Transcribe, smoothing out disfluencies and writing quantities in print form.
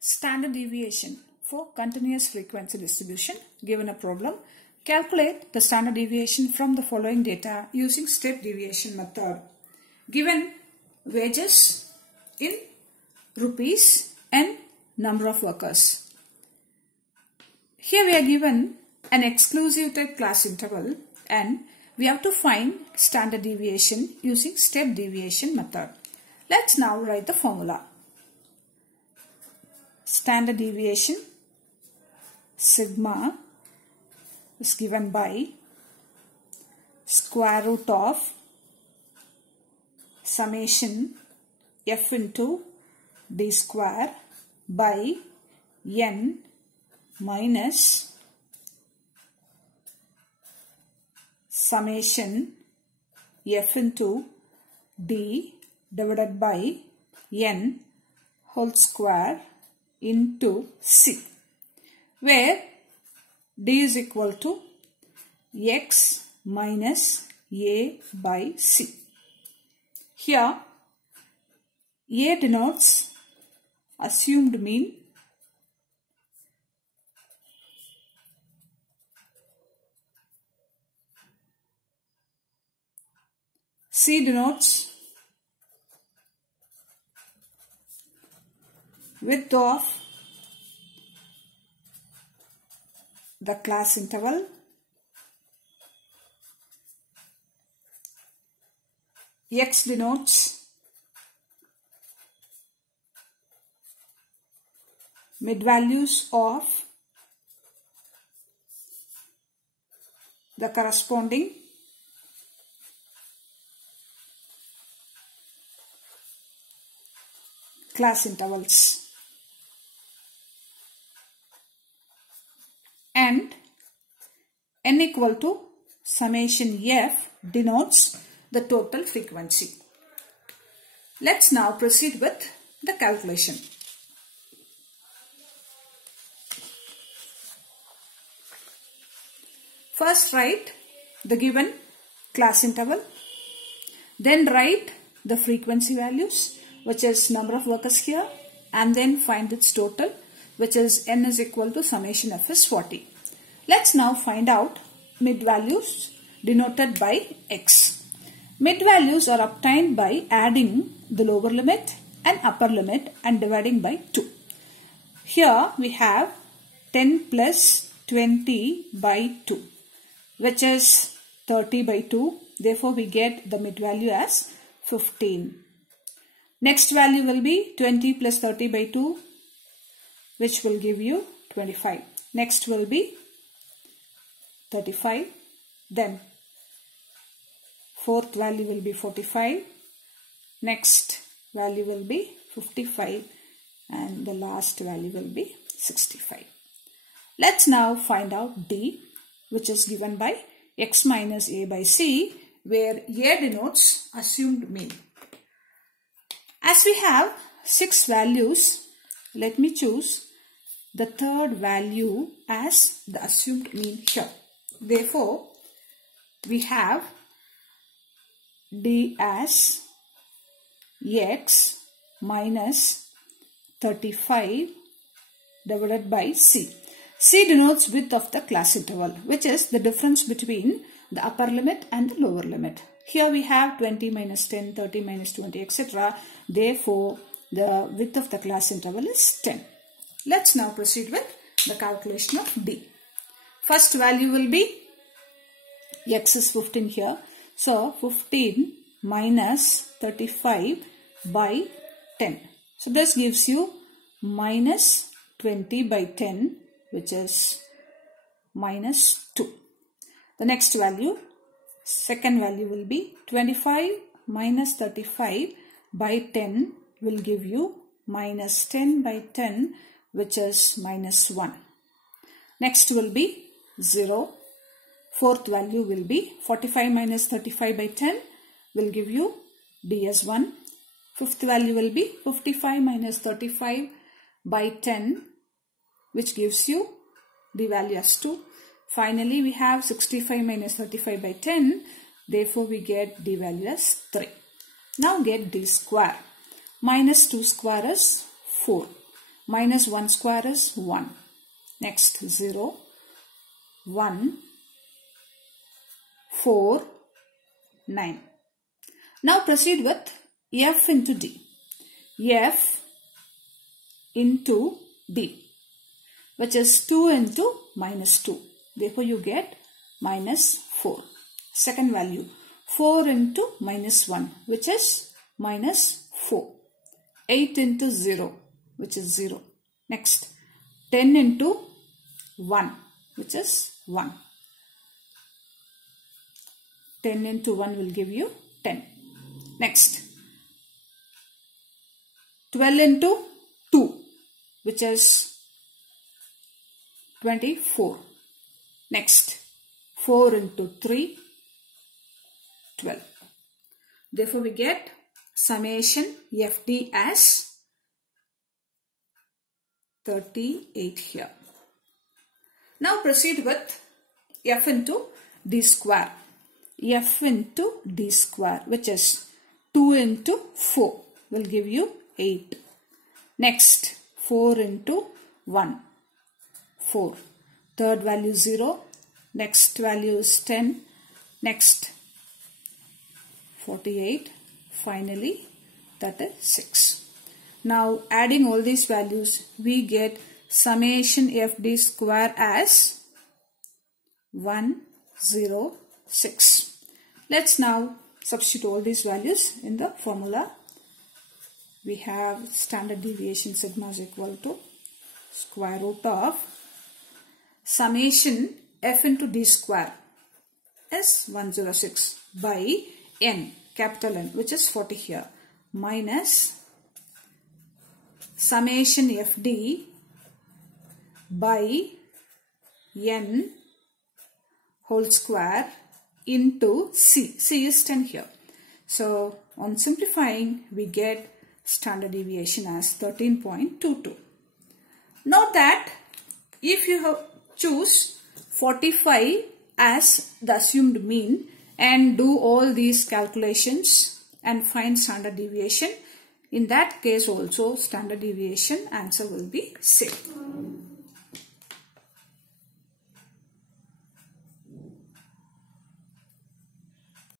Standard deviation for continuous frequency distribution. Given a problem, calculate the standard deviation from the following data using step deviation method. Given wages in rupees and number of workers. Here we are given an exclusive type class interval and we have to find standard deviation using step deviation method. Let's now write the formula. Standard deviation sigma is given by square root of summation f into d square by n minus summation f into d divided by n whole square into c, where d is equal to x minus a by c. Here a denotes assumed mean, c denotes width of the class interval, x denotes mid values of the corresponding class intervals, and n equal to summation f denotes the total frequency. Let's now proceed with the calculation. First write the given class interval, then write the frequency values, which is number of workers here, and then find its total, which is n is equal to summation f is 40. Let's now find out mid values denoted by x. Mid values are obtained by adding the lower limit and upper limit and dividing by 2. Here we have 10 plus 20 by 2, which is 30 by 2. Therefore, we get the mid value as 15. Next value will be 20 plus 30 by 2, which will give you 25. Next will be 35. Then fourth value will be 45. Next value will be 55. And the last value will be 65. Let's now find out D, which is given by x minus a by c, where a denotes assumed mean. As we have 6 values, let me choose the third value as the assumed mean here. Therefore, we have d as x minus 35 divided by c. C denotes width of the class interval, which is the difference between the upper limit and the lower limit. Here we have 20 minus 10, 30 minus 20, etc. Therefore, the width of the class interval is 10. Let's now proceed with the calculation of D. First value will be x is 15 here. So, 15 minus 35 by 10. So, this gives you minus 20 by 10, which is minus 2. The next value, second value will be 25 minus 35 by 10 will give you minus 10 by 10, which is minus 1. Next will be 0. Fourth value will be 45 minus 35 by 10 will give you D as 1. Fifth value will be 55 minus 35 by 10, which gives you D value as 2. Finally, we have 65 minus 35 by 10. Therefore, we get D value as 3. Now get D square. Minus 2 square is 4. minus 1 square is 1. Next 0, 1, 4, 9. Now proceed with f into d. F into d, which is 2 into minus 2. Therefore, you get minus 4. Second value, 4 into minus 1, which is minus 4. 8 into 0, which is 0. Next, 10 into 1, which is 1. 10 into 1 will give you 10. Next, 12 into 2, which is 24. Next, 4 into 3, 12. Therefore, we get summation FD as 38 here. Now proceed with f into d square. F into d square, which is 2 into 4 will give you 8. Next, 4 into 1, 4. Third value 0. Next value is 10. Next, 48. Finally, that is 6. Now, adding all these values, we get summation FD square as 106. Let's now substitute all these values in the formula. We have standard deviation sigma is equal to square root of summation f into d square is 106 by n, capital N, which is 40 here, minus summation fd by n whole square into c. C is 10 here. So, on simplifying, we get standard deviation as 13.22. Note that if you choose 45 as the assumed mean and do all these calculations and find standard deviation, in that case also standard deviation answer will be same.